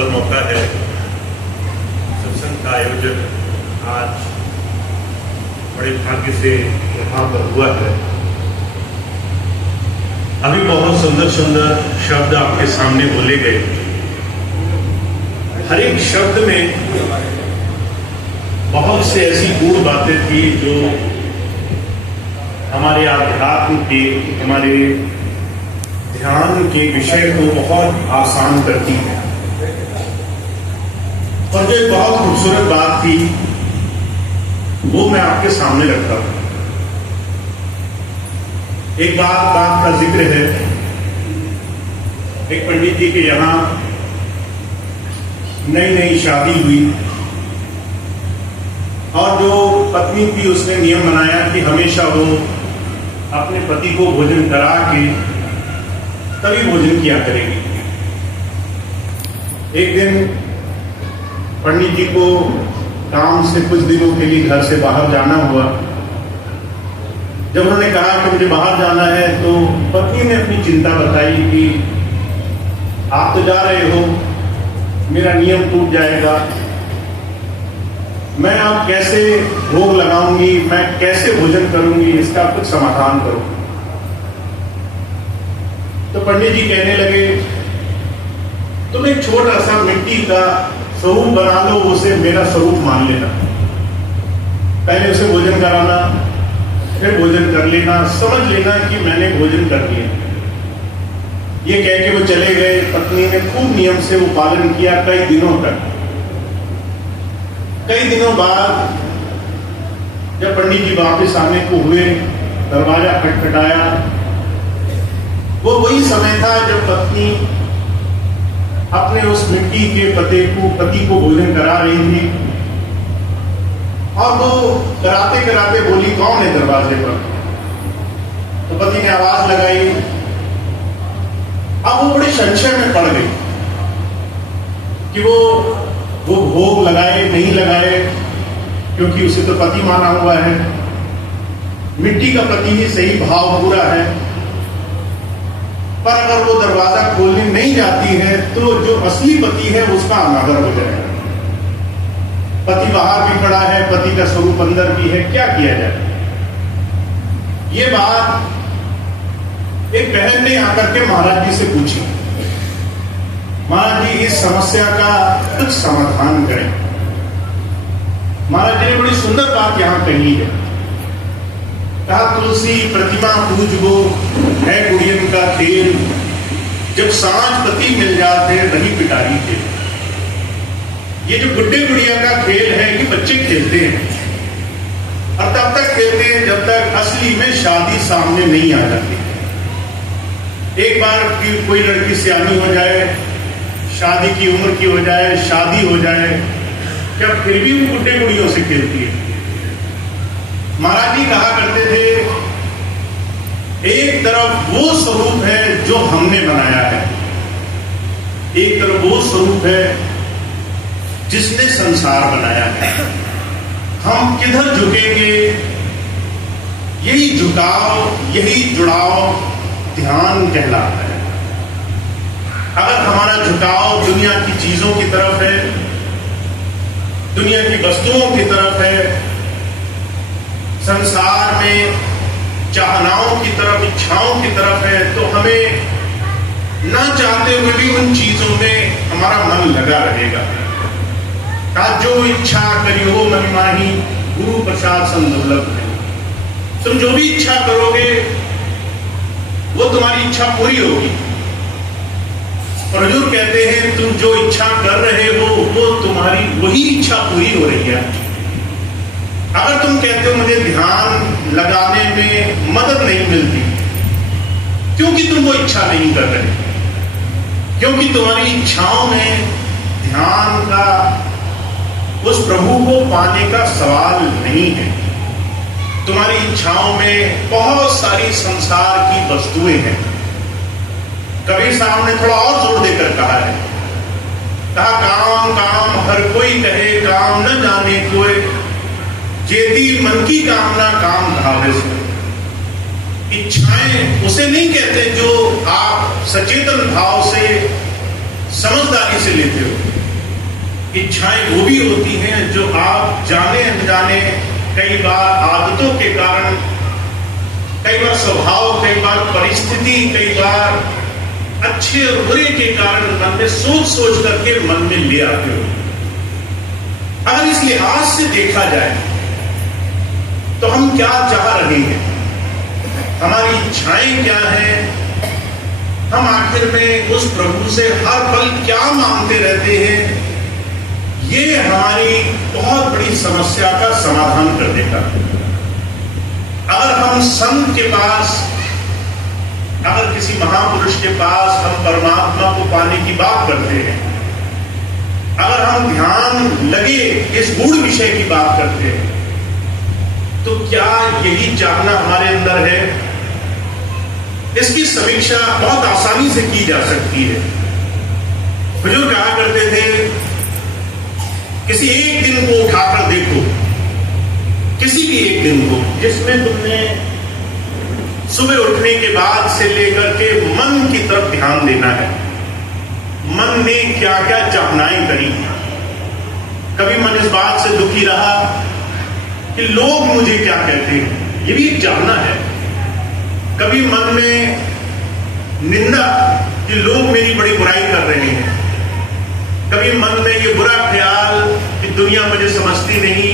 सुंदर मौका है। सत्संग का आयोजन आज बड़े भाग्य से यहाँ पर हुआ है। अभी बहुत सुंदर सुंदर शब्द आपके सामने बोले गए। हर एक शब्द में बहुत से ऐसी गूढ़ बातें थी जो हमारे आध्यात्म के, हमारे ध्यान के विषय को बहुत आसान करती है। और जो एक बहुत खूबसूरत बात थी वो मैं आपके सामने रखता हूं। एक बात का जिक्र है। एक पंडित जी के यहां नई नई शादी हुई और जो पत्नी थी उसने नियम बनाया कि हमेशा वो अपने पति को भोजन करा के तभी भोजन किया करेगी। एक दिन पंडित जी को काम से कुछ दिनों के लिए घर से बाहर जाना हुआ। जब उन्होंने कहा कि मुझे बाहर जाना है तो पत्नी ने अपनी चिंता बताई कि आप तो जा रहे हो, मेरा नियम टूट जाएगा, मैं अब कैसे भोग लगाऊंगी, मैं कैसे भोजन करूंगी, इसका कुछ समाधान करो। तो पंडित जी कहने लगे तुम एक छोटा सा मिट्टी का स्वरूप बना लो, उसे मेरा स्वरूप मान लेना, पहले उसे भोजन कराना, फिर भोजन कर लेना, समझ लेना कि मैंने भोजन कर लिया। ये कह के वो चले गए। पत्नी ने खूब नियम से वो पालन किया कई दिनों तक। कई दिनों बाद जब पंडित जी वापस आने को हुए, दरवाजा खटखटाया। वो वही समय था जब पत्नी अपने उस मिट्टी के पति को भोजन करा रही थी। और वो कराते कराते बोली कौन है दरवाजे पर। तो पति ने आवाज लगाई। अब वो बड़ी संशय में पड़ गई कि वो भोग लगाए नहीं लगाए, क्योंकि उसे तो पति माना हुआ है, मिट्टी का पति ही सही, भाव पूरा है। पर अगर वो दरवाजा खोलने नहीं जाती है तो जो असली पति है उसका अनादर हो जाएगा। पति बाहर भी खड़ा है, पति का स्वरूप अंदर भी है, क्या किया जाए। ये बात एक बहन ने आकर के महाराज जी से पूछी। महाराज जी इस समस्या का कुछ समाधान करें। महाराज जी ने बड़ी सुंदर बात यहां कही है। कहा तुलसी प्रतिमा पूजबो है गुड़ियन का खेल, जब सांझ पति मिल जाते रही पिटारी खेल। ये जो गुड्डे गुड़िया का खेल है ये बच्चे खेलते हैं और तब तक खेलते हैं जब तक असली में शादी सामने नहीं आ जाती। एक बार की कोई लड़की सियानी हो जाए, शादी की उम्र की हो जाए, शादी हो जाए, क्या फिर भी वो गुड्डे गुड़ियों से खेलती है। महाराज जी कहा करते थे एक तरफ वो स्वरूप है जो हमने बनाया है, एक तरफ वो स्वरूप है जिसने संसार बनाया है। हम किधर झुकेंगे, यही झुकाव, यही जुड़ाव ध्यान कहलाता है। अगर हमारा झुकाव दुनिया की चीजों की तरफ है, दुनिया की वस्तुओं की तरफ है, संसार में चाहनाओं की तरफ, इच्छाओं की तरफ है, तो हमें ना चाहते हुए भी उन चीजों में हमारा मन लगा रहेगा। जो इच्छा करियो मन माही, गुरु प्रसाद संदुर्लभ है। तुम जो भी इच्छा करोगे वो तुम्हारी इच्छा पूरी होगी। और हुजूर कहते हैं तुम जो इच्छा कर रहे हो वो तुम्हारी वही इच्छा पूरी हो रही है। अगर तुम कहते हो मुझे ध्यान लगाने में मदद नहीं मिलती, क्योंकि तुम वो इच्छा नहीं कर रहे, क्योंकि तुम्हारी इच्छाओं में ध्यान का, उस प्रभु को पाने का सवाल नहीं है। तुम्हारी इच्छाओं में बहुत सारी संसार की वस्तुएं हैं। कबीर साहब ने थोड़ा और जोर देकर कहा है, कहा काम काम हर कोई कहे, काम न जाने कोई, जेती मन की कामना काम धावे से। इच्छाएं उसे नहीं कहते जो आप सचेतन भाव से, समझदारी से लेते हो। इच्छाएं वो भी होती हैं जो आप जाने अनजाने, कई बार आदतों के कारण, कई बार स्वभाव, कई बार परिस्थिति, कई बार अच्छे और बुरे के कारण मन में सोच सोच करके मन में ले आते हो। अगर इस लिहाज से देखा जाए तो हम क्या चाह रहे हैं, हमारी इच्छाएं क्या हैं, हम आखिर में उस प्रभु से हर पल क्या मांगते रहते हैं, ये हमारी बहुत बड़ी समस्या का समाधान कर देगा। अगर हम संत के पास, अगर किसी महापुरुष के पास हम परमात्मा को पाने की बात करते हैं, अगर हम ध्यान लगे इस गूढ़ विषय की बात करते हैं, तो क्या यही चाहना हमारे अंदर है? इसकी समीक्षा बहुत आसानी से की जा सकती है। हुजूर कहा करते थे, किसी एक दिन को उठाकर देखो, किसी भी एक दिन को जिसमें तुमने सुबह उठने के बाद से लेकर के मन की तरफ ध्यान देना है। मन ने क्या क्या चाहनाएं करी। कभी मन इस बात से दुखी रहा कि लोग मुझे क्या कहते हैं, ये भी एक चाहना है। कभी मन में निंदा कि लोग मेरी बड़ी बुराई कर रहे हैं। कभी मन में ये बुरा ख्याल कि दुनिया मुझे समझती नहीं।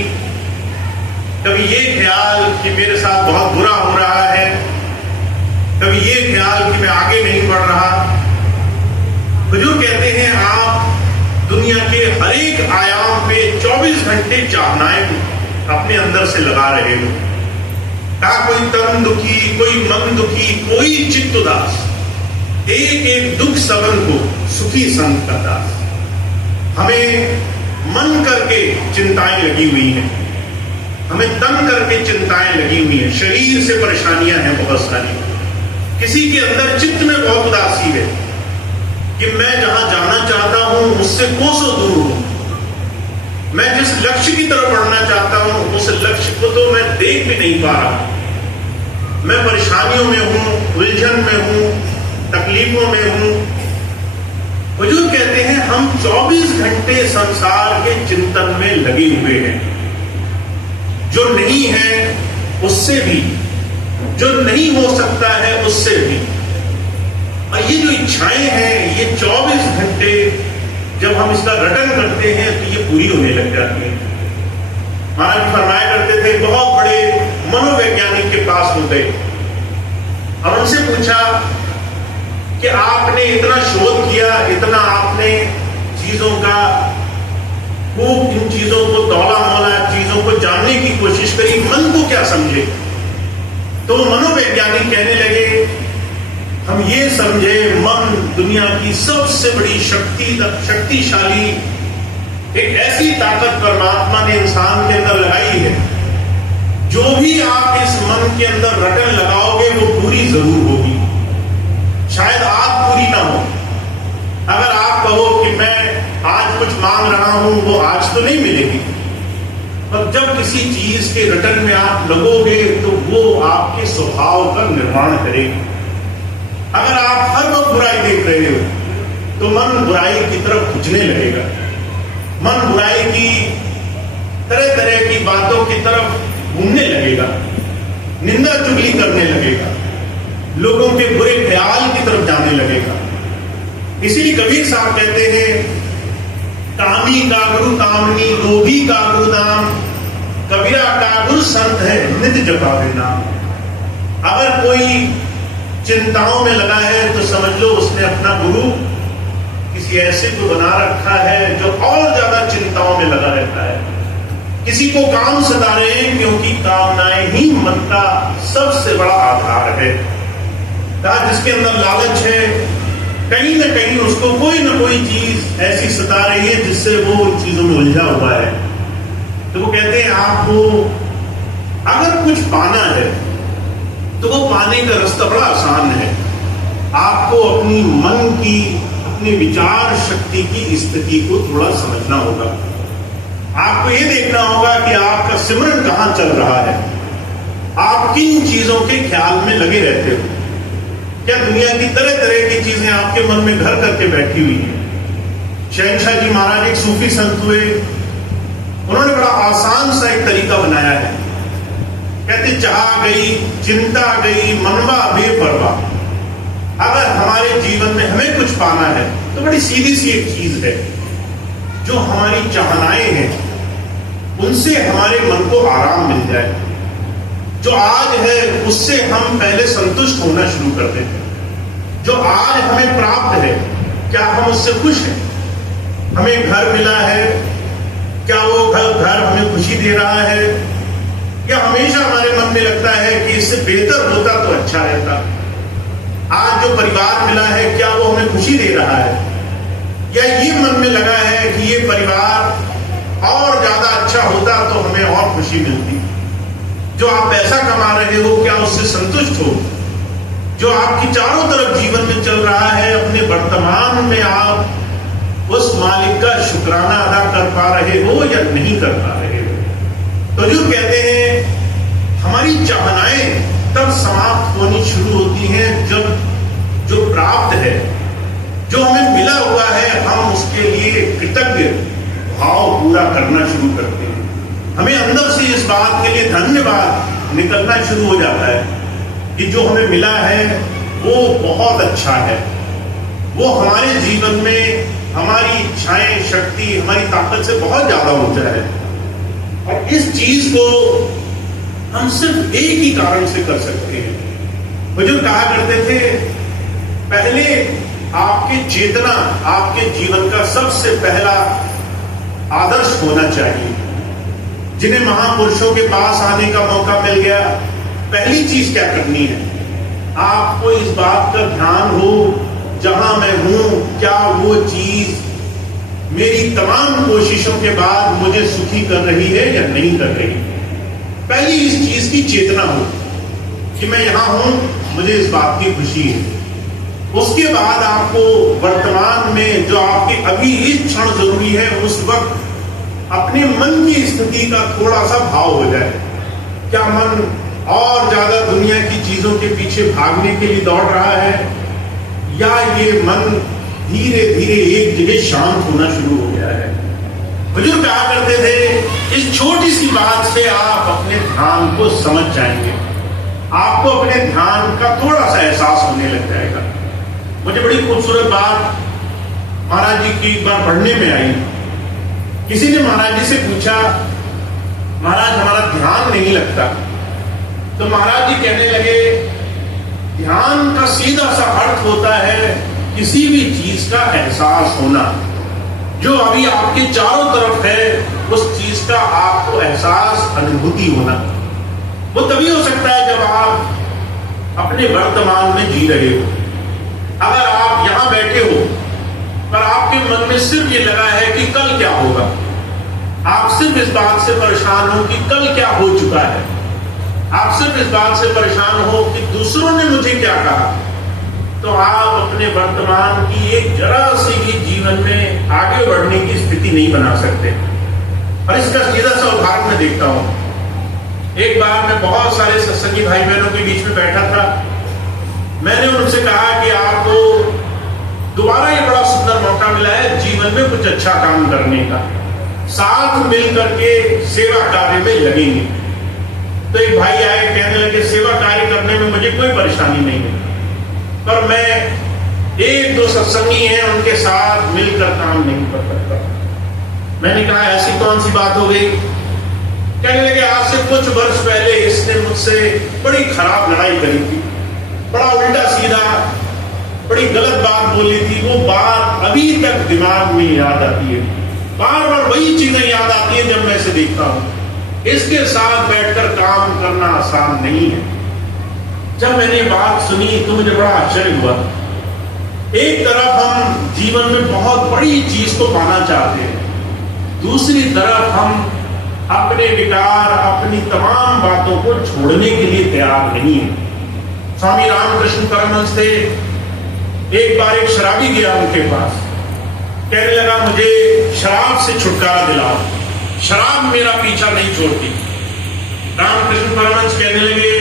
कभी ये ख्याल कि मेरे साथ बहुत बुरा हो रहा है। कभी ये ख्याल कि मैं आगे नहीं बढ़ रहा। हुजूर कहते हैं, आप दुनिया के हर एक आयाम पे 24 घंटे चाहनाएं अपने अंदर से लगा रहे हो। कहा कोई तन दुखी, कोई मन दुखी, कोई चित्त उदास, एक एक दुख सबन को सुखी संत का दास। हमें मन करके चिंताएं लगी हुई हैं, हमें तन करके चिंताएं लगी हुई हैं, शरीर से परेशानियां हैं बहुत सारी। किसी के अंदर चित्त में बहुत उदासी है कि मैं जहां जाना चाहता हूं उससे कोसों दूर हूं। मैं जिस लक्ष्य की तरफ बढ़ना चाहता हूं उस लक्ष्य को तो मैं देख भी नहीं पा रहा। मैं परेशानियों में हूं, उलझन में हूं, तकलीफों में हूं। हुजूर कहते हैं, हम 24 घंटे संसार के चिंतन में लगे हुए हैं। जो नहीं है उससे भी, जो नहीं हो सकता है उससे भी। और ये जो इच्छाएं हैं, ये 24 घंटे जब हम इसका रटन करते हैं तो ये पूरी होने लग जाती है। महाराज जी फरमाया करते थे, बहुत बड़े मनोवैज्ञानिक के पास हो गए और उनसे पूछा कि आपने इतना शोध किया, इतना आपने चीजों का खूब इन चीजों को तौला मौला, चीजों को जानने की कोशिश करी, मन को क्या समझे? तो मनोवैज्ञानिक कहने लगे, हम ये समझे मन दुनिया की सबसे बड़ी शक्तिशाली एक ऐसी ताकत परमात्मा ने इंसान के अंदर लगाई है, जो भी आप इस मन के अंदर रटन लगाओगे वो पूरी जरूर होगी। शायद आज पूरी ना हो। अगर आप कहो कि मैं आज कुछ मांग रहा हूं, वो आज तो नहीं मिलेगी। और जब किसी चीज के रटन में आप लगोगे तो वो आपके स्वभाव का निर्माण करेगी। अगर आप हर वक्त बुराई देख रहे हो तो मन बुराई की तरफ खिंचने लगेगा। मन बुराई की तरह तरह की बातों की तरफ घूमने लगेगा, निंदा चुगली करने लगेगा, लोगों के बुरे ख्याल की तरफ जाने लगेगा। इसीलिए कबीर साहब कहते हैं, कामी का गुरु कामनी, लोभी का गुरु नाम, कबीरा का गुरु संत है नित जपावे नाम। अगर कोई चिंताओं में लगा है तो समझ लो उसने अपना गुरु किसी ऐसे को बना रखा है जो और ज्यादा चिंताओं में लगा रहता है। किसी को काम सता रहे हैं, क्योंकि कामनाएं ही मन का सबसे बड़ा आधार है। जिसके अंदर लालच है, कहीं ना कहीं उसको कोई ना कोई चीज ऐसी सता रही है जिससे वो उन चीजों में उलझा हुआ है। तो वो कहते हैं, आपको अगर कुछ पाना है तो वो पाने का रास्ता बड़ा आसान है। आपको अपनी मन की, अपनी विचार शक्ति की स्थिति को थोड़ा समझना होगा। आपको ये देखना होगा कि आपका सिमरन कहां चल रहा है, आप किन चीजों के ख्याल में लगे रहते हो। क्या दुनिया की तरह तरह की चीजें आपके मन में घर करके बैठी हुई हैं? शहंशाह जी महाराज एक सूफी संत हुए, उन्होंने बड़ा आसान सा एक तरीका बनाया है। कहते चाह गई, चिंता गई, मनवा बेपरवाह। अगर हमारे जीवन में हमें कुछ पाना है तो बड़ी सीधी सी एक चीज है, जो हमारी चाहनाएं हैं उनसे हमारे मन को आराम मिल जाए। जो आज है उससे हम पहले संतुष्ट होना शुरू कर दें। जो आज हमें प्राप्त है, क्या हम उससे खुश हैं? हमें घर मिला है, क्या वो घर हमें खुशी दे रहा है? या हमेशा हमारे मन में लगता है कि इससे बेहतर होता तो अच्छा रहता? आज जो परिवार मिला है, क्या वो हमें खुशी दे रहा है? या ये मन में लगा है कि ये परिवार और ज्यादा अच्छा होता तो हमें और खुशी मिलती? जो आप पैसा कमा रहे हो, क्या उससे संतुष्ट हो? जो आपकी चारों तरफ जीवन में चल रहा है, अपने वर्तमान में आप उस मालिक का शुक्राना अदा कर पा रहे हो या नहीं कर पा रहे हो? तो जो कहते हैं हमारी चाहनाएं तब समाप्त होनी शुरू होती हैं जब जो प्राप्त है, जो हमें मिला हुआ है, हम उसके लिए कृतज्ञ भाव पूरा करना शुरू करते हैं। हमें अंदर से इस बात के लिए धन्यवाद निकलना शुरू हो जाता है कि जो हमें मिला है वो बहुत अच्छा है, वो हमारे जीवन में हमारी इच्छाएं, शक्ति, हमारी ताकत से बहुत ज्यादा ऊंचा है। और इस चीज को हम सिर्फ एक ही कारण से कर सकते हैं। बुजुर्ग कहा करते थे, पहले आपकी चेतना आपके जीवन का सबसे पहला आदर्श होना चाहिए। जिन्हें महापुरुषों के पास आने का मौका मिल गया, पहली चीज क्या करनी है? आपको इस बात का ध्यान हो, जहां मैं हूं, क्या वो चीज मेरी तमाम कोशिशों के बाद मुझे सुखी कर रही है या नहीं कर रही? पहली इस चीज की चेतना हो कि मैं यहां हूं, मुझे इस बात की खुशी है। उसके बाद आपको वर्तमान में जो आपकी अभी इस क्षण जरूरी है, उस वक्त अपने मन की स्थिति का थोड़ा सा भाव हो जाए। क्या मन और ज्यादा दुनिया की चीजों के पीछे भागने के लिए दौड़ रहा है, या ये मन धीरे धीरे एक जगह शांत होना शुरू हो गया है? बुजुर्ग कहा करते थे, इस छोटी सी बात से आप अपने ध्यान को समझ जाएंगे, आपको अपने ध्यान का थोड़ा सा एहसास होने लग जाएगा। मुझे बड़ी खूबसूरत बात महाराज जी की एक बार पढ़ने में आई। किसी ने महाराज जी से पूछा, महाराज हमारा ध्यान नहीं लगता। तो महाराज जी कहने लगे, ध्यान का सीधा सा अर्थ होता है किसी भी चीज का एहसास होना। जो अभी आपके चारों तरफ है, उस चीज का आपको एहसास, अनुभूति होना। वो तभी हो सकता है जब आप अपने वर्तमान में जी रहे हो। अगर आप यहां बैठे हो पर आपके मन में सिर्फ ये लगा है कि कल क्या होगा, आप सिर्फ इस बात से परेशान हो कि कल क्या हो चुका है, आप सिर्फ इस बात से परेशान हो कि दूसरों ने मुझे क्या कहा, तो आप अपने वर्तमान की एक जरा सी भी जीवन में आगे बढ़ने की स्थिति नहीं बना सकते। और इसका सीधा सा उदाहरण मैं देखता हूं। एक बार मैं बहुत सारे सत्संगी भाई बहनों के बीच में बैठा था। मैंने उनसे कहा कि आपको दोबारा ये बड़ा सुंदर मौका मिला है जीवन में कुछ अच्छा काम करने का, साथ मिल करके सेवा कार्य में लगेंगे। तो एक भाई आए, कहने लगे, सेवा कार्य करने में मुझे कोई परेशानी नहीं है, पर मैं एक दो सत्संगी हैं उनके साथ मिलकर काम नहीं कर सकता। मैंने कहा ऐसी कौन सी बात हो गई? कहने लगे, आज से कुछ वर्ष पहले इसने मुझसे बड़ी खराब लड़ाई करी थी, बड़ा उल्टा सीधा, बड़ी गलत बात बोली थी। वो बात अभी तक दिमाग में याद आती है, बार बार वही चीजें याद आती है जब मैं इसे देखता हूं। इसके साथ बैठकर काम करना आसान नहीं है। जब मैंने बात सुनी तो मुझे बड़ा आश्चर्य हुआ। एक तरफ हम जीवन में बहुत बड़ी चीज को पाना चाहते हैं, दूसरी तरफ हम अपने विकार, अपनी तमाम बातों को छोड़ने के लिए तैयार नहीं है। स्वामी रामकृष्ण परमहंस थे, एक बार एक शराबी गया उनके पास, कहने लगा, मुझे शराब से छुटकारा दिलाओ, शराब मेरा पीछा नहीं छोड़ती। रामकृष्ण परमहंस कहने लगे,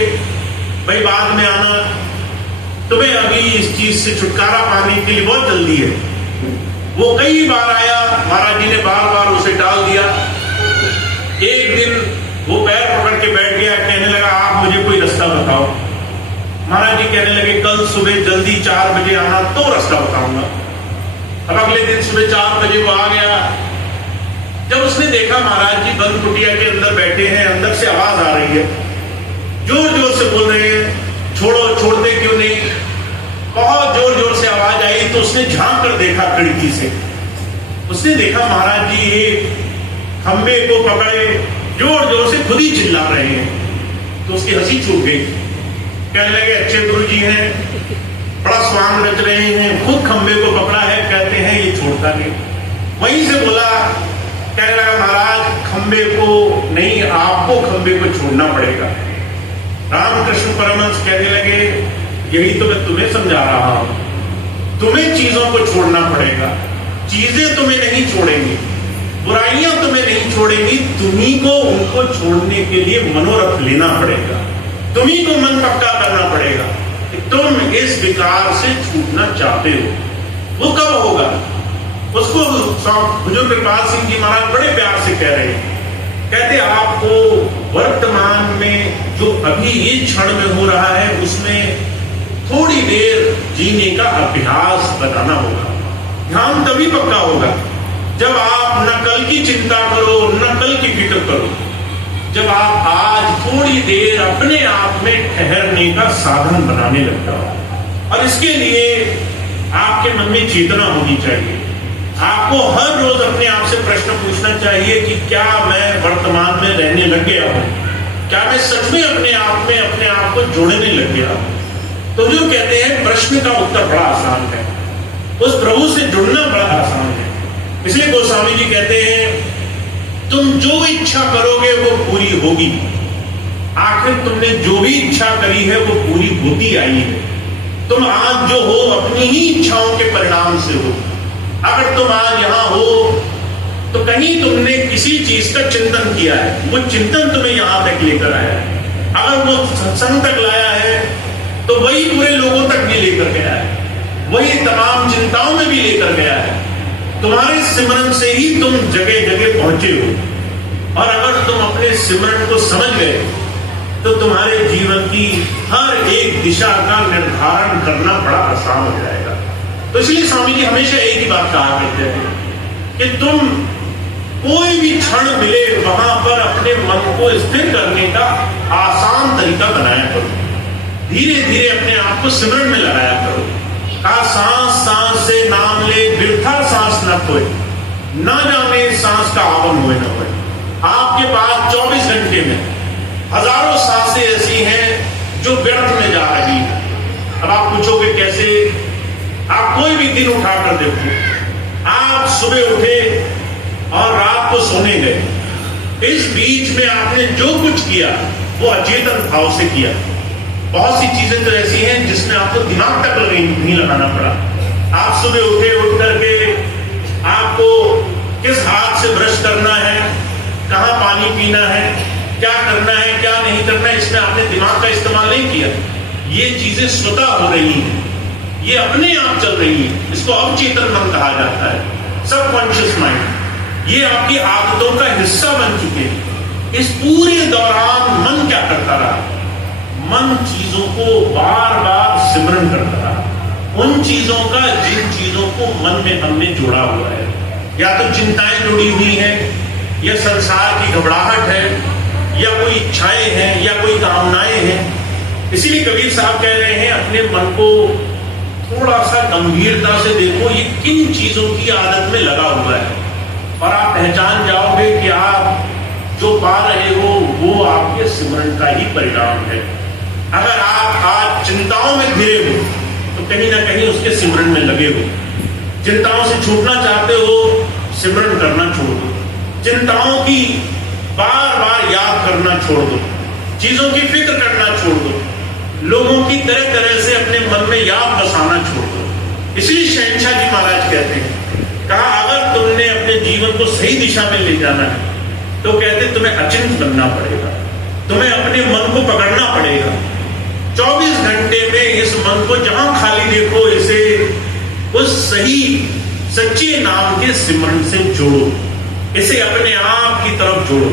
भाई बाद में आना, तुम्हें अभी इस चीज से छुटकारा पाने के लिए बहुत जल्दी है। वो कई बार आया, महाराज जी ने बार बार उसे टाल दिया। एक दिन वो पैर पकड़ के बैठ गया, कहने लगा आप मुझे कोई रास्ता बताओ। महाराज जी कहने लगे कल सुबह जल्दी 4 बजे आना तो रास्ता बताऊंगा। अब अगले दिन सुबह 4 बजे वो आ गया। जब उसने देखा महाराज जी बंद कुटिया के अंदर बैठे हैं, अंदर से आवाज आ रही है, जोर जोर से बोल रहे हैं, छोड़ो, छोड़ते क्यों नहीं। बहुत जोर जोर से आवाज आई तो उसने झांक कर देखा खिड़की से। उसने देखा महाराज जी एक खंबे को पकड़े जोर जोर से खुद ही चिल्ला रहे हैं। तो उसकी हंसी छूट गई। कहने लगे अच्छे गुरु जी हैं, बड़ा स्वांग रच रहे हैं, खुद खंबे को पकड़ा है, कहते हैं ये छोड़ता नहीं। वहीं से बोला, कहने लगा महाराज खंबे को नहीं, आपको खंबे को छोड़ना पड़ेगा। रामकृष्ण परमहंस कहने लगे यही तो मैं तुम्हें समझा रहा हूं, तुम्हें चीजों को छोड़ना पड़ेगा। चीजें तुम्हें नहीं छोड़ेंगी, बुराइयां तुम्हें नहीं छोड़ेंगी, तुम्ही को उनको छोड़ने के लिए मनोरथ लेना पड़ेगा, तुम्ही को मन पक्का करना पड़ेगा कि तुम इस विकार से छूटना चाहते हो। वो कब होगा? उसको बुजुर्ग कृपाल सिंह जी महाराज बड़े प्यार से कह रहे हैं, कहते आपको वर्तमान में जो अभी ये क्षण में हो रहा है उसमें थोड़ी देर जीने का अभ्यास बनाना होगा। ध्यान तभी पक्का होगा जब आप न कल की चिंता करो, न कल की फिक्र करो, जब आप आज थोड़ी देर अपने आप में ठहरने का साधन बनाने लग जाओ। और इसके लिए आपके मन में चेतना होनी चाहिए। आपको हर रोज अपने आप से प्रश्न पूछना चाहिए कि क्या मैं वर्तमान में रहने लग गया हूं, क्या मैं सच में अपने आप को जोड़ने लग गया हूं। तो जो कहते हैं प्रश्न का उत्तर बड़ा आसान है, उस प्रभु से जुड़ना बड़ा आसान है। इसलिए गोस्वामी जी कहते हैं तुम जो इच्छा करोगे वो पूरी होगी। आखिर तुमने जो भी इच्छा करी है वो पूरी होती आई है। तुम आज जो हो अपनी ही इच्छाओं के परिणाम से हो। अगर तुम आज यहां हो तो कहीं तुमने किसी चीज का चिंतन किया है, वो चिंतन तुम्हें यहां तक लेकर आया है। अगर वो सत्संग तक लाया है तो वही पूरे लोगों तक भी लेकर गया है, वही तमाम चिंताओं में भी लेकर गया है। तुम्हारे सिमरन से ही तुम जगह जगह पहुंचे हो। और अगर तुम अपने सिमरन को समझ गए तो तुम्हारे जीवन की हर एक दिशा का निर्धारण करना बड़ा आसान हो जाएगा। तो इसलिए स्वामी जी हमेशा एक ही बात कहा करते हैं कि तुम कोई भी क्षण मिले वहां पर अपने मन को स्थिर करने का आसान तरीका बनाया करो। धीरे धीरे अपने आप को सिमरन में लगाया करो। कहा सांस सांस से नाम ले, वृथा सांस न खोए, न जाने सांस का आवन हुए न होए। आपके पास 24 घंटे में हजारों सांसें ऐसी हैं जो व्यर्थ में जा रही है। अब आप पूछोगे कैसे? आप कोई भी दिन उठाकर देखो, आप सुबह उठे और रात को सोने गए, इस बीच में आपने जो कुछ किया वो अचेतन भाव से किया। बहुत सी चीजें तो ऐसी हैं जिसमें आपको दिमाग तक नहीं लगाना पड़ा। आप सुबह उठे, उठ करके आपको किस हाथ से ब्रश करना है, कहां पानी पीना है, क्या करना है, क्या नहीं करना है, इसमें आपने दिमाग का इस्तेमाल नहीं किया। ये चीजें स्वतः हो रही हैं, ये अपने आप चल रही है। इसको अवचेतन मन कहा जाता है, सबकॉन्शियस माइंड। ये आपकी आदतों का हिस्सा बन चुके हैं। इस पूरे दौरान मन क्या करता रहा? मन चीजों को बार बार सिमरन करता रहा, उन चीजों का जिन चीजों को मन में हमने जोड़ा हुआ है। या तो चिंताएं जुड़ी हुई हैं, या संसार की घबराहट है, या कोई इच्छाएं हैं, या कोई कामनाएं हैं। इसीलिए कबीर साहब कह रहे हैं अपने मन को थोड़ा सा गंभीरता से देखो, ये किन चीजों की आदत में लगा हुआ है। और आप पहचान जाओगे कि आप जो पा रहे हो वो आपके सिमरन का ही परिणाम है। अगर आप आज चिंताओं में घिरे हो तो कहीं ना कहीं उसके सिमरन में लगे हो। चिंताओं से छूटना चाहते हो, सिमरन करना छोड़ दो। चिंताओं की बार बार याद करना छोड़ दो, चीजों की फिक्र करना छोड़ दो, लोगों की तरह तरह से अपने मन में याद बसाना छोड़ दो। इसलिए शहंशाह जी महाराज कहते हैं, कहा अगर तुमने अपने जीवन को सही दिशा में ले जाना है तो कहते तुम्हें अचिंत बनना पड़ेगा, तुम्हें अपने मन को पकड़ना पड़ेगा। 24 घंटे में इस मन को जहां खाली देखो, इसे उस सही सच्चे नाम के सिमरन से जोड़ो, इसे अपने आप की तरफ जोड़ो,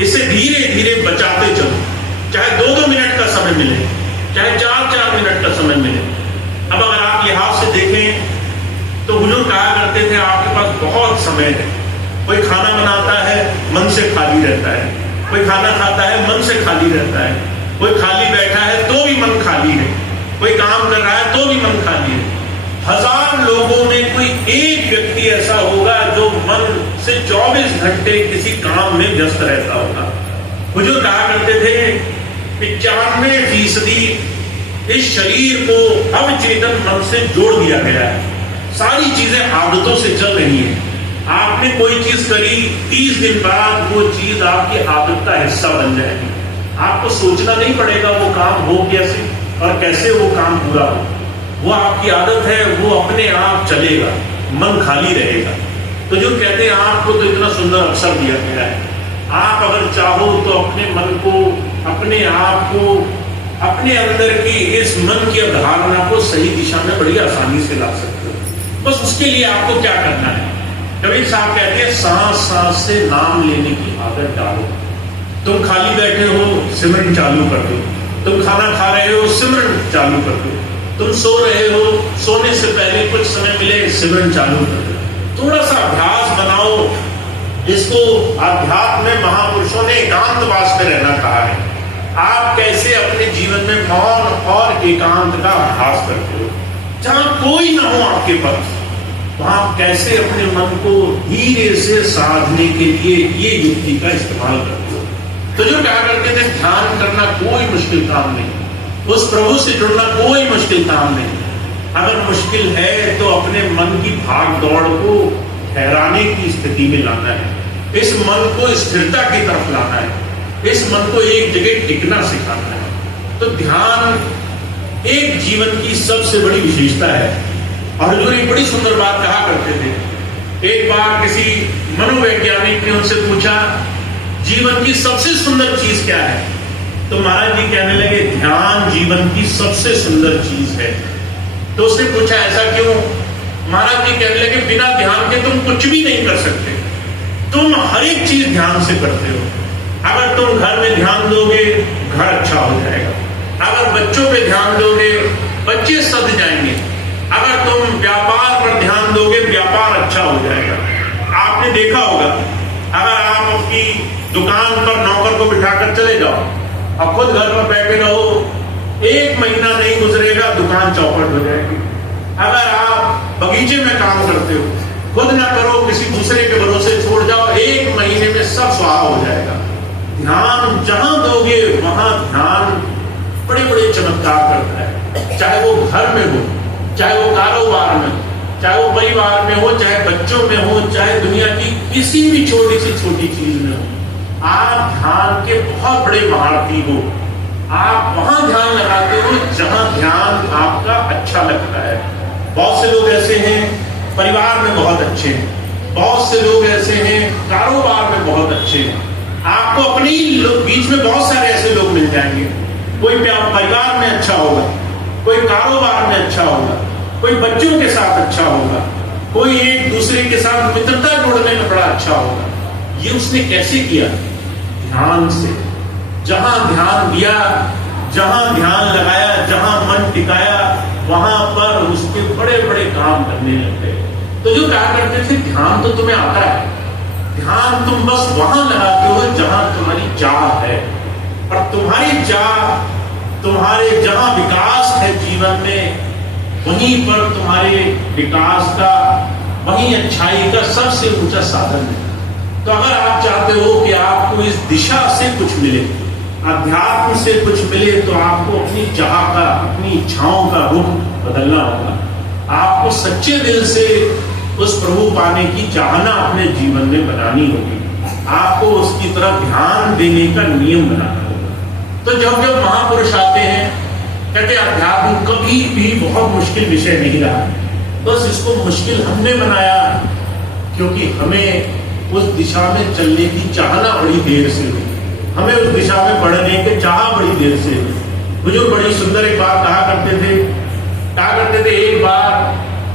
इसे धीरे धीरे बचाते चलो, चाहे 2-2 मिनट का समय मिले, चाहे 4-4 मिनट का समय मिले। अब अगर आप लिहाज से देखें तो बुजुर्ग कहा करते थे आपके पास बहुत समय है। कोई खाना बनाता है मन से खाली रहता है, कोई खाना खाता है मन से खाली रहता है, कोई खाली बैठा है तो भी मन खाली है, कोई काम कर रहा है तो भी मन खाली है। 1000 लोगों में कोई एक व्यक्ति ऐसा होगा जो मन से 24 घंटे किसी काम में व्यस्त रहता होगा। बुजुर्ग कहा करते थे 95% इस शरीर को अवचेतन मन से जोड़ दिया गया है। सारी चीजें आदतों से चल रही हैं। आपने कोई चीज करी, 30 दिन बाद वो चीज आपकी आदत का हिस्सा बन जाएगी। आपको सोचना नहीं पड़ेगा वो काम हो कैसे और कैसे वो काम पूरा हो, वो आपकी आदत है, वो अपने आप चलेगा, मन खाली रहेगा। तो जो कहते हैं आपको तो इतना सुंदर अवसर दिया गया है, आप अगर चाहो तो अपने मन को, अपने आप को, अपने अंदर की इस मन की अवधारणा को सही दिशा में बड़ी आसानी से ला सकते हो। बस उसके लिए आपको क्या करना है, कबीर साहब कहते हैं सांस सांस से नाम लेने की आदत डालो। तुम खाली बैठे हो, सिमरन चालू कर दो। तुम खाना खा रहे हो, सिमरन चालू कर दो। तुम सो रहे हो, सोने से पहले कुछ समय मिले, सिमरन चालू कर दो। थोड़ा सा अभ्यास बनाओ। इसको अध्यात्म में महापुरुषों ने एकांतवास में रहना कहा है। आप कैसे अपने जीवन में मौन और एकांत का अभ्यास करते हो, जहां कोई ना हो आपके पास, वहां कैसे अपने मन को धीरे से साधने के लिए ये युक्ति का इस्तेमाल करते हो। तो जो कहा करते थे ध्यान करना कोई मुश्किल काम नहीं, उस प्रभु से जुड़ना कोई मुश्किल काम नहीं। अगर मुश्किल है तो अपने मन की भाग दौड़ को ठहराने की स्थिति में लाना है, इस मन को स्थिरता की तरफ लाना है, इस मन को एक जगह टिकना सिखाना है। तो ध्यान एक जीवन की सबसे बड़ी विशेषता है। और हजूर एक बड़ी सुंदर बात कहा करते थे। एक बार किसी मनोवैज्ञानिक ने उनसे पूछा जीवन की सबसे सुंदर चीज क्या है, तो महाराज जी कहने लगे ध्यान जीवन की सबसे सुंदर चीज है। तो उसने पूछा ऐसा क्यों? महाराज जी कहने लगे बिना ध्यान के तुम कुछ भी नहीं कर सकते, तुम हर एक चीज ध्यान से करते हो। अगर तुम घर में ध्यान दोगे घर अच्छा हो जाएगा, अगर बच्चों पे ध्यान दोगे बच्चे सध जाएंगे, अगर तुम व्यापार पर ध्यान दोगे व्यापार अच्छा हो जाएगा। आपने देखा होगा अगर आप अपनी दुकान पर नौकर को बिठाकर चले जाओ और खुद घर पर बैठे रहो, 1 महीना नहीं गुजरेगा दुकान चौपट हो जाएगी। अगर आप बगीचे में काम करते हो, खुद ना करो किसी दूसरे के भरोसे छोड़ जाओ, 1 महीने में सब स्वाहा हो जाएगा। ध्यान जहां दोगे वहां ध्यान बड़े बड़े चमत्कार करता है, चाहे वो घर में हो, चाहे वो कारोबार में, चाहे वो परिवार में हो, चाहे बच्चों में हो, चाहे दुनिया की किसी भी छोटी से छोटी चीज में हो। आप ध्यान के बहुत बड़े महारथी हो। आप वहां ध्यान लगाते हो जहां ध्यान आपका अच्छा लगता है। बहुत से लोग ऐसे हैं परिवार में बहुत अच्छे हैं, बहुत से लोग ऐसे हैं कारोबार में बहुत अच्छे हैं। आपको अपने बीच में बहुत सारे ऐसे लोग मिल जाएंगे। कोई परिवार में अच्छा होगा, कोई कारोबार में अच्छा होगा, कोई बच्चों के साथ अच्छा होगा, कोई एक दूसरे के साथ मित्रता जोड़ने में बड़ा अच्छा होगा। ये उसने कैसे किया? ध्यान से। जहां ध्यान दिया, जहां ध्यान लगाया, जहां मन टिकाया, वहां पर उसके बड़े बड़े काम करने लग गए। तो जो कहा करते थे ध्यान तो तुम्हें आता है, ध्यान तुम बस वहां लगाते हो जहां तुम्हारी चाह है। और तुम्हारी चाह, तुम्हारे जहां विकास है जीवन में, वहीं पर तुम्हारे विकास का, वहीं अच्छाई का सबसे ऊंचा साधन है। तो अगर आप चाहते हो कि आपको इस दिशा से कुछ मिले, अध्यात्म से कुछ मिले, तो आपको अपनी चाह का, अपनी इच्छाओं का रुख बदलना होगा। आपको सच्चे दिल से उस प्रभु पाने की चाहना अपने जीवन में बनानी होगी। आपको उसकी तरफ ध्यान देने का नियम बनाना होगा। तो जब जब महापुरुष आते हैं कहते अध्यात्म कभी भी बहुत मुश्किल विषय नहीं रहा, बस इसको मुश्किल हमने बनाया क्योंकि हमें उस दिशा में चलने की चाहना बड़ी देर से हुई, हमें उस दिशा में बढ़ने की चाह बड़ी देर से हुई। बुजुर्ग बड़ी सुंदर एक बात कहा करते थे एक बार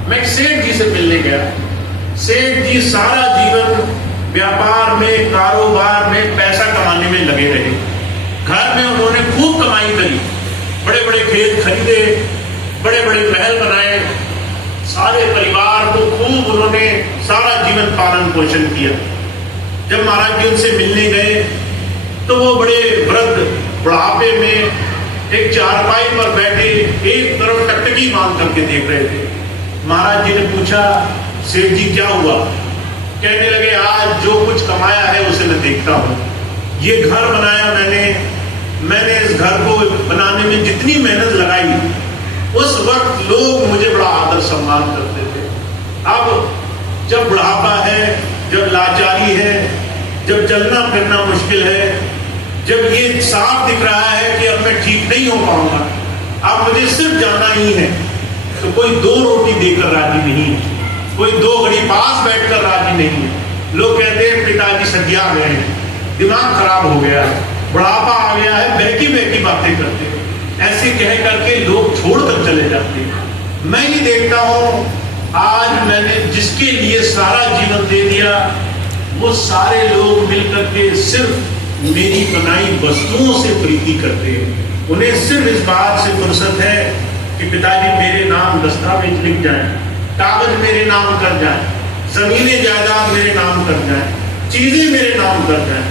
मैं एक सेठ जी से मिलने गया। सेठ जी सारा जीवन व्यापार में, कारोबार में, पैसा कमाने में लगे रहे। घर में उन्होंने खूब कमाई करी, बड़े बड़े खेत खरीदे, बड़े बड़े महल बनाए, सारे परिवार को खूब उन्होंने सारा जीवन पालन पोषण किया। जब महाराज जी उनसे मिलने गए तो वो बड़े वृद्ध बुढ़ापे में एक चारपाई पर बैठे एक तरफ टकटकी बांध करके देख रहे थे। महाराज जी ने पूछा, सेठ जी क्या हुआ? कहने लगे, आज जो कुछ कमाया है उसे मैं देखता हूं। ये घर बनाया मैंने इस घर को बनाने में जितनी मेहनत लगाई, उस वक्त लोग मुझे बड़ा आदर सम्मान करते थे। अब जब बुढ़ापा है, जब लाचारी है, जब चलना फिरना मुश्किल है, जब ये साफ दिख रहा है कि अब मैं ठीक नहीं हो पाऊंगा, अब मुझे सिर्फ जाना ही है, तो कोई 2 रोटी देकर राजी नहीं है, कोई 2 घड़ी पास बैठकर राजी नहीं है। लोग कहते हैं पिताजी सज्जा गए हैं, दिमाग खराब हो गया है, बुढ़ापा आ गया है, बहकी बहकी बातें करते हैं। ऐसे कह करके लोग छोड़कर चले जाते हैं। मैं ही देखता हूं, आज मैंने जिसके लिए सारा जीवन दे दिया, वो सारे लोग मिलकर के सिर्फ मेरी बनाई वस्तुओं से प्रीति करते हैं। उन्हें सिर्फ इस बात से फुर्सत है कि पिताजी मेरे नाम दस्तावेज लिख जाएं, कागज मेरे नाम कर जाएं, जमीनें जायदाद मेरे नाम कर जाएं, चीजें मेरे नाम कर जाएं,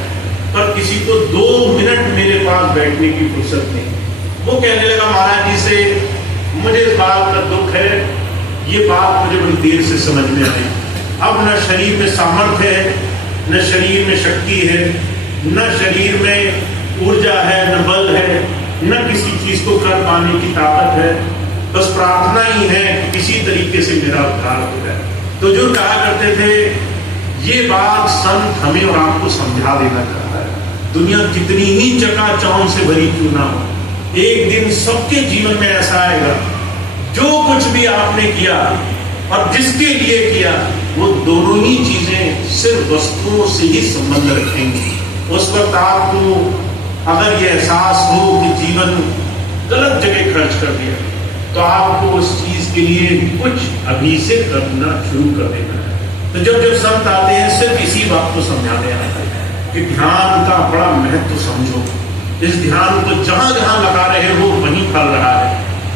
पर किसी को 2 मिनट मेरे पास बैठने की फुर्सत नहीं। वो कहने लगा, महाराज जी से मुझे इस बात का दुख है, ये बात मुझे बड़ी देर से समझ में आई। अब न शरीर में सामर्थ्य है, न शरीर में शक्ति है, न शरीर में ऊर्जा है, न बल है, न किसी चीज को कर पाने की ताकत है। बस प्रार्थना ही है कि किसी तरीके से मेरा उद्धार हो जाए। तो जो कहा करते थे, ये बात संत हमें और आपको समझा देना चाहता है। दुनिया कितनी ही चकाचौंध से भरी क्यों ना हो, एक दिन सबके जीवन में ऐसा आएगा, जो कुछ भी आपने किया और जिसके लिए किया, वो दोनों ही चीजें सिर्फ वस्तुओं से ही संबंध रखेंगी। उस वक्त आपको अगर ये एहसास हो कि जीवन गलत जगह खर्च कर दिया, तो आपको उस चीज के लिए कुछ अभी से करना शुरू कर देना है। तो जब संत आते हैं, सिर्फ इसी बात को समझाने आते हैं कि ध्यान का बड़ा महत्व समझो। इस ध्यान को जहां जहां लगा रहे हो वहीं फल रहा है।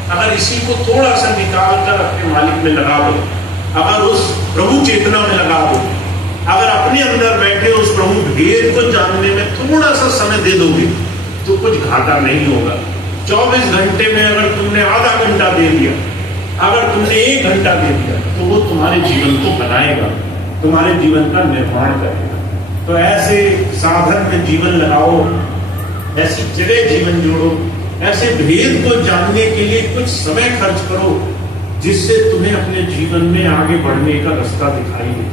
अगर इसी को थोड़ा सा निकाल कर अपने मालिक में लगा दो, अगर उस प्रभु चेतना में लगा दो, अगर अपने अंदर बैठे उस प्रभु भेद को जानने में थोड़ा सा समय दे दोगे, तो कुछ घाटा नहीं होगा। 24 घंटे में अगर तुमने आधा घंटा दे दिया, अगर तुमने 1 घंटा दे दिया, तो वो तुम्हारे जीवन को बनाएगा, तुम्हारे जीवन का निर्माण करेगा। तो ऐसे साधन में जीवन लगाओ, ऐसी जगह जीवन जोड़ो, ऐसे भेद को जानने के लिए कुछ समय खर्च करो, जिससे तुम्हें अपने जीवन में आगे बढ़ने का रास्ता दिखाई दे,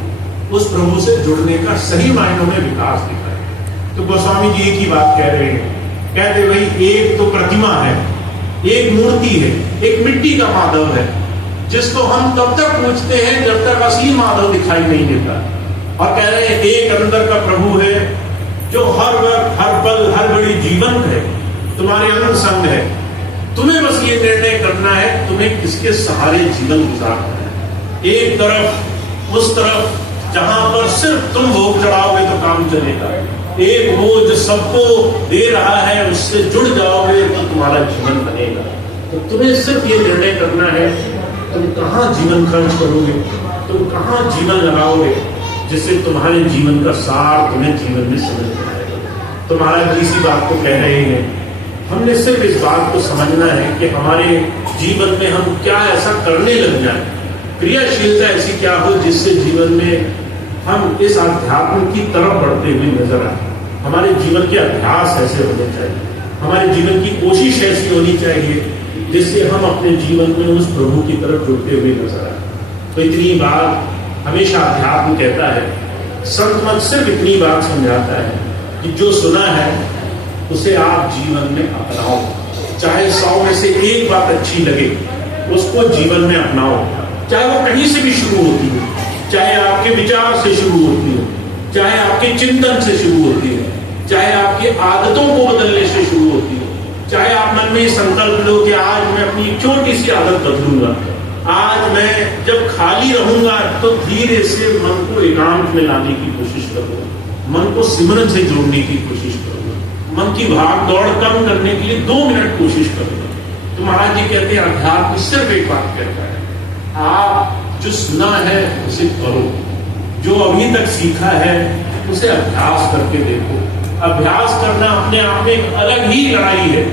उस प्रभु से जुड़ने का सही मायनों में विकास दिखाए। तो गोस्वामी जी एक ही बात कह रहे हैं, कहते भाई एक तो प्रतिमा है, एक मूर्ति है, एक मिट्टी का माधव है, जिसको हम तब तक पूछते हैं जब तक असली माधव दिखाई नहीं देता। और कह रहे हैं एक अंदर का प्रभु है, जो हर वक्त, हर पल, हर घड़ी जीवंत है, तुम्हारे अंग संग है। तुम्हें बस ये निर्णय करना है तुम्हें किसके सहारे जीवन गुजारना है। एक तरफ उस तरफ जहां पर सिर्फ तुम भोग चढ़ाओगे तो काम चलेगा, एक वो जो सबको दे रहा है उससे जुड़ जाओगे तो तुम्हारा जीवन बनेगा। तो तुम्हें सिर्फ ये निर्णय करना है तुम कहाँ जीवन खर्च करोगे, तुम कहाँ जीवन लगाओगे, जिससे तुम्हारे जीवन का सार तुम्हें जीवन में समझ में आएगा। तो महाराज जी इसी बात को कह रहे हैं, हमने सिर्फ इस बात को समझना है कि हमारे जीवन में हम क्या ऐसा करने लग जाए, क्रियाशीलता ऐसी क्या हो जिससे जीवन में हम इस अध्यात्म की तरफ बढ़ते हुए नजर आए। हमारे जीवन के अभ्यास ऐसे होने चाहिए, हमारे जीवन की कोशिश ऐसी होनी चाहिए जिससे हम अपने जीवन में उस प्रभु की तरफ जुड़ते हुए नजर आए। तो इतनी बात हमेशा अध्यात्म कहता है, संत मत सिर्फ इतनी बात समझाता है कि जो सुना है उसे आप जीवन में अपनाओ। चाहे 100 में से 1 बात अच्छी लगे, उसको जीवन में अपनाओ। चाहे वो कहीं से भी शुरू होती हो, चाहे आपके विचार से शुरू होती हो, चाहे आपके चिंतन से शुरू होती हो, चाहे आपकी आदतों को बदलने से शुरू होती हो, चाहे आप मन में संकल्प लो कि आज मैं अपनी छोटी सी आदत बदलूंगा, आज मैं जब खाली रहूंगा तो धीरे से मन को एकांत में लाने की कोशिश करूंगा, मन को सिमरन से जोड़ने की कोशिश करूंगा, मन की भाग दौड़ कम करने के लिए 2 मिनट कोशिश करूंगा। तो महाराज जी कहते हैं अध्यात्म सिर्फ एक बात कहता है, आप जो सुना है उसे करो, जो अभी तक सीखा है उसे अभ्यास करके देखो। अभ्यास करना अपने आप में एक अलग ही लड़ाई है।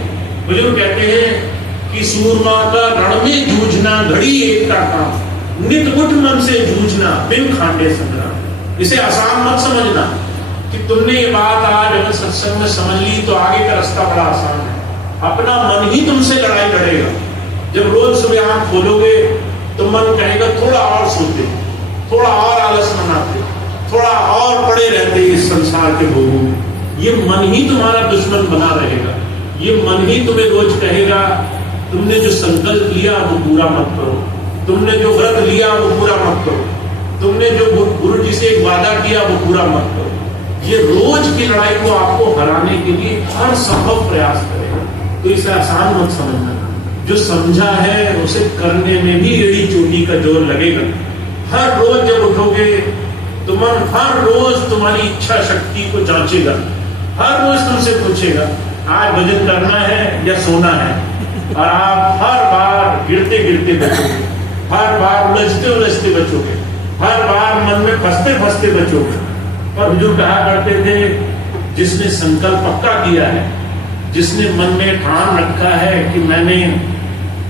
बुजुर्ग कहते हैं कि सूरमा का रण में जूझना घड़ी एक का काम, नित उठ मन से जूझना बिन खांडे संग्राम। इसे आसान मत समझना कि तुमने ये बात आज अगर सत्संग में समझ ली तो आगे का रास्ता बड़ा आसान है। अपना मन ही तुमसे लड़ाई लड़ेगा। जब रोज सुबह आंख खोलोगे तो मन कहेगा थोड़ा और सोते, थोड़ा और आलस मनाते, थोड़ा और पड़े रहते इस संसार के भोगों में। ये मन ही तुम्हारा दुश्मन बना रहेगा। ये मन ही तुम्हें रोज कहेगा तुमने जो संकल्प लिया वो पूरा मत करो, तुमने जो व्रत लिया वो पूरा मत करो, तुमने जो गुरु जी से एक वादा किया वो पूरा मत करो। ये रोज की लड़ाई को आपको हराने के लिए हर संभव प्रयास करेगा। तो इसे आसान मत समझना। जो समझा है उसे करने में भी एड़ी चोटी का जोर लगेगा। हर रोज जब उठोगे तो मन हर रोज तुम्हारी इच्छा शक्ति को जांचेगा। हर रोज तुमसे पूछेगा आज भजन करना है या सोना है, और आप हर बार गिरते गिरते बचोगे, हर बार उलझते उलझते बचोगे, हर बार मन में फंसते फंसते बचोगे। और हुजूर कहा करते थे जिसने संकल्प पक्का किया है, जिसने मन में ठान रखा है कि मैंने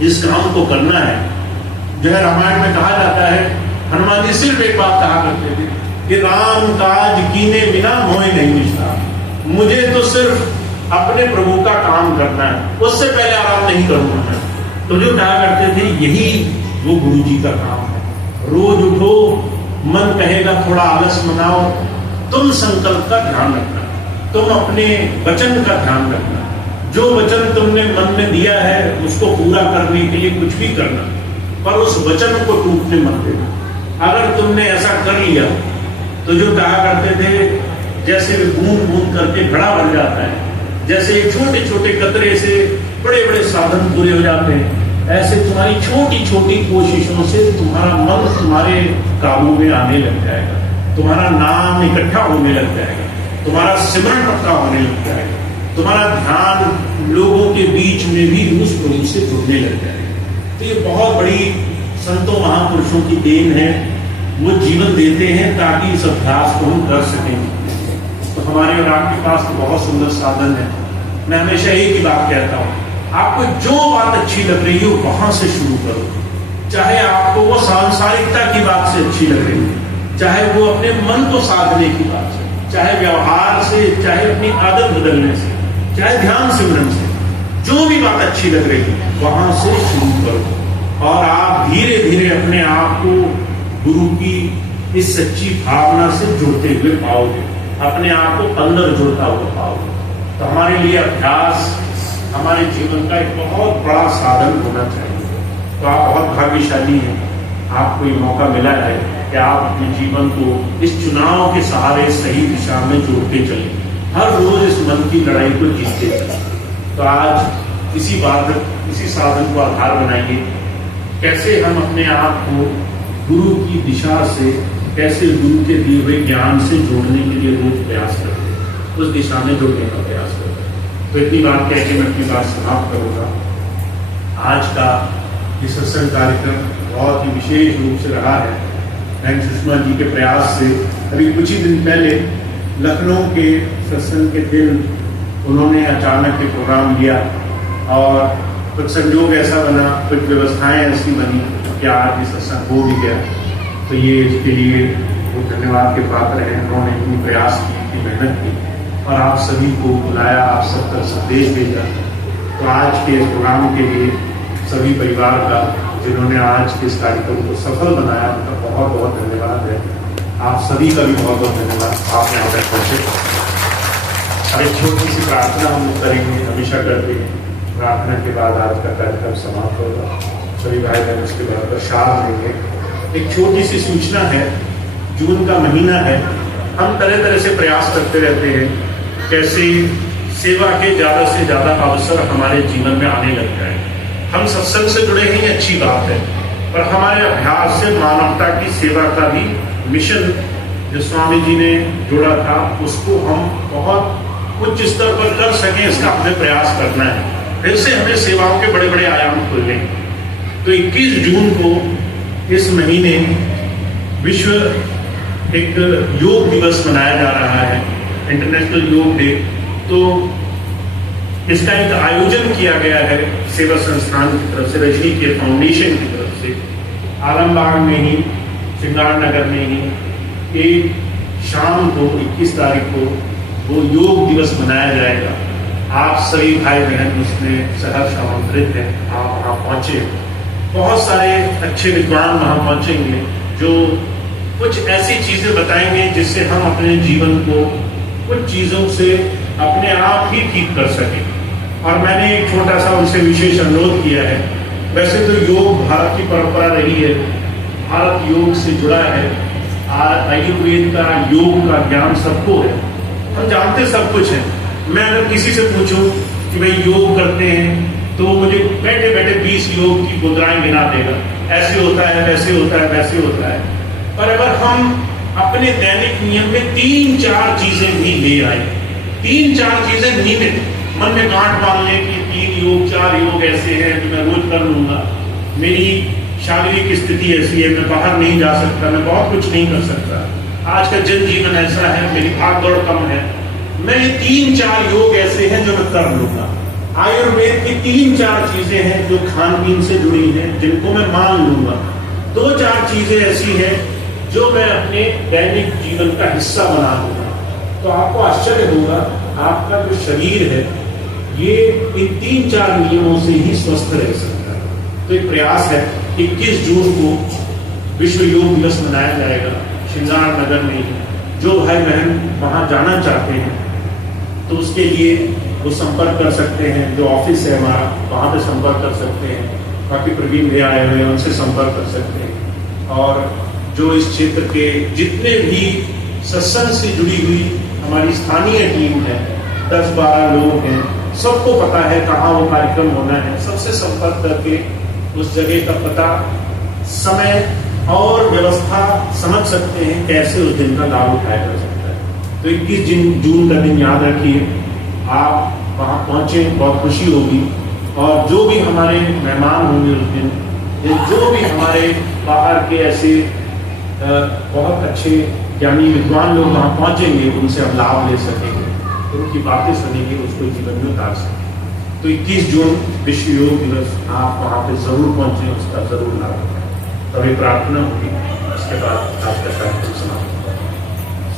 इस काम को करना है। जो है रामायण में कहा जाता है, हनुमान जी सिर्फ एक बात कहा करते थे कि राम काज कीने बिना मोह नहीं निष्ठा। मुझे तो सिर्फ अपने प्रभु का काम करना है, उससे पहले आराम नहीं करूंगा मैं। तो जो कहा करते थे यही वो गुरु जी का काम है। रोज उठो, मन कहेगा थोड़ा आलस मनाओ, तुम संकल्प का ध्यान रखना, तुम अपने वचन का ध्यान रखना। जो वचन तुमने मन में दिया है उसको पूरा करने के लिए कुछ भी करना, पर उस वचन को टूटने मत देना। अगर तुमने ऐसा कर लिया तो जो कहा करते थे जैसे बूंद बूंद करके घड़ा बन जाता है, जैसे छोटे छोटे कतरे से बड़े बड़े साधन पूरे हो जाते हैं, ऐसे तुम्हारी छोटी छोटी कोशिशों से तुम्हारा मन तुम्हारे काबू में आने लग जाएगा, तुम्हारा नाम इकट्ठा होने लग जाएगा, तुम्हारा सिमरन पक्का होने लग जाएगा, तुम्हारा ध्यान लोगों के बीच में भी उस प्रभु से जुड़ने लग जाएगा। तो ये बहुत बड़ी संतों महापुरुषों की देन है। वो जीवन देते हैं ताकि इस अभ्यास को हम कर सकें। तो हमारे और आपके पास तो बहुत सुंदर साधन है। मैं हमेशा एक ही बात कहता हूँ, आपको जो बात अच्छी लग रही हो वहां से शुरू करो। चाहे आपको वो सांसारिकता की बात से अच्छी लग रही है, चाहे वो अपने मन को साधने की बात से, चाहे व्यवहार से, चाहे अपनी आदत बदलने से, चाहे ध्यान सिमरन से, जो भी बात अच्छी लग रही है वहां से शुरू करो। और आप धीरे धीरे अपने आप को गुरु की इस सच्ची भावना से जुड़ते हुए पाओगे, अपने आप को अंदर जुड़ता हुआ पाओगे। तो हमारे लिए अभ्यास हमारे जीवन का एक बहुत बड़ा साधन होना चाहिए। तो आप बहुत भाग्यशाली हैं, आपको ये मौका मिला है कि आप अपने जीवन को इस चुनाव के सहारे सही दिशा में जोड़ते चलें, हर रोज इस मन की लड़ाई को जीतते चलें। तो आज इसी साधन को आधार बनाइए, कैसे हम अपने आप को गुरु की दिशा से, कैसे गुरु के दिए हुए ज्ञान से जोड़ने के लिए रोज प्रयास करते हैं, उस दिशा में जुड़ने का प्रयास करते हैं। तो इतनी बात कह के मैं अपनी बात समाप्त करूंगा। आज का ये सत्संग कार्यक्रम बहुत ही विशेष रूप से रहा है। बहन सुषमा जी के प्रयास से अभी कुछ ही दिन पहले लखनऊ के सत्संग के दिन उन्होंने अचानक एक प्रोग्राम लिया और कुछ संयोग ऐसा बना, कुछ व्यवस्थाएं ऐसी बनी कि आज ये सत्संग हो भी गया। तो ये इसके लिए वो धन्यवाद के पात्र हैं। उन्होंने इतनी प्रयास की, इतनी मेहनत की और आप सभी को बुलाया, आप सब तक संदेश भेजा। तो आज के इस प्रोग्राम के लिए सभी परिवार का, जिन्होंने आज के इस कार्यक्रम को सफल बनाया, उनका बहुत बहुत धन्यवाद है। आप सभी का भी बहुत बहुत धन्यवाद, आपने यहाँ तक पहुँचे। और एक छोटी सी प्रार्थना हम लोग करेंगे, हमेशा करते हैं। प्रार्थना के बाद आज का कार्यक्रम समाप्त होगा। सभी भाई बहन उसके बाद प्रसाद लेंगे। एक छोटी सी सूचना है, जून का महीना है, हम तरह तरह से प्रयास करते रहते हैं कैसे सेवा के ज़्यादा से ज़्यादा अवसर हमारे जीवन में आने लग जाए। हम सत्संग से जुड़े हैं, अच्छी बात है, पर हमारे अभ्यास से मानवता की सेवा का भी मिशन जो स्वामी जी ने जोड़ा था उसको हम बहुत उच्च स्तर पर कर सकें, इसका हमें प्रयास करना है। फिर से हमें सेवाओं के बड़े बड़े आयाम खोलने। तो 21 जून को इस महीने विश्व एक योग दिवस मनाया जा रहा है, इंटरनेशनल योग डे। तो इसका एक आयोजन किया गया है सेवा संस्थान की तरफ से, रजनी के फाउंडेशन की तरफ से, आलमबाग में ही, श्रृंगार नगर में ही एक शाम को 21 तारीख को वो योग दिवस मनाया जाएगा। आप सभी भाई बहन उसमें सहर्ष आमंत्रित हैं, आप वहाँ पहुँचे। बहुत सारे अच्छे विद्वान वहाँ पहुँचेंगे जो कुछ ऐसी चीज़ें बताएंगे जिससे हम अपने जीवन को कुछ चीज़ों से अपने आप ही ठीक कर सकें। और मैंने एक छोटा सा उनसे विशेष अनुरोध किया है। वैसे तो योग भारत की परंपरा रही है, भारत योग से जुड़ा है, आयुर्वेद का योग का ज्ञान सबको है, हम जानते सब कुछ है। मैं अगर किसी से पूछूं कि भाई योग करते हैं तो मुझे बैठे बैठे 20 योग की मुद्राएं गिना देगा, ऐसे होता है, वैसे होता है, वैसे होता है। पर अगर हम अपने दैनिक नियम में 3-4 चीजें भी ले आए, 3-4 चीजें नियमित मन में गांठ बांध लें कि 3 योग 4 योग ऐसे हैं जो मैं रोज कर लूंगा, मेरी शारीरिक स्थिति ऐसी है, मैं बाहर नहीं जा सकता, मैं बहुत कुछ नहीं कर सकता, आज का जनजीवन ऐसा है, मेरी भाग दौड़ कम है, मैं ये 3-4 योग ऐसे हैं जो मैं कर लूंगा। आयुर्वेद की 3-4 चीजें हैं जो खान पीन से जुड़ी हैं, जिनको मैं मान लूंगा। 2-4 चीजें ऐसी हैं जो मैं अपने दैनिक जीवन का हिस्सा बना लूंगा। तो आपको आश्चर्य होगा, आपका जो शरीर है ये इन 3-4 नियमों से ही स्वस्थ रह सकता है। तो एक प्रयास है, 21 जून को विश्व योग दिवस मनाया जाएगा श्रृंगार नगर में। जो भाई बहन वहां जाना चाहते हैं तो उसके लिए वो संपर्क कर सकते हैं, जो ऑफिस है हमारा वहां पे संपर्क कर सकते हैं, बाकी प्रवीण भी आए हुए हैं उनसे संपर्क कर सकते हैं। और जो इस क्षेत्र के जितने भी सत्संग से जुड़ी हुई हमारी स्थानीय टीम है, 10-12 लोग हैं, सबको पता है कहाँ वो कार्यक्रम होना है। सबसे संपर्क करके उस जगह का पता, समय और व्यवस्था समझ सकते हैं, कैसे उस दिन का लाभ उठाया जा सकता है। तो 21 जून का दिन याद रखिए, आप वहाँ पहुँचे, बहुत खुशी होगी। और जो भी हमारे मेहमान होंगे उस दिन, जो भी हमारे बाहर के ऐसे बहुत अच्छे ज्ञानी विद्वान लोग वहाँ पहुँचेंगे, उनसे हम लाभ ले सकेंगे, उनकी बातें सुनेंगे, उसको जीवन में उतार सकेंगे। तो 21 जून विश्व योग दिवस, आप वहाँ पे जरूर पहुँचे, उसका जरूर लाभ उठाएं। तभी प्रार्थना होगी, उसके बाद आपका कार्यक्रम समाप्त।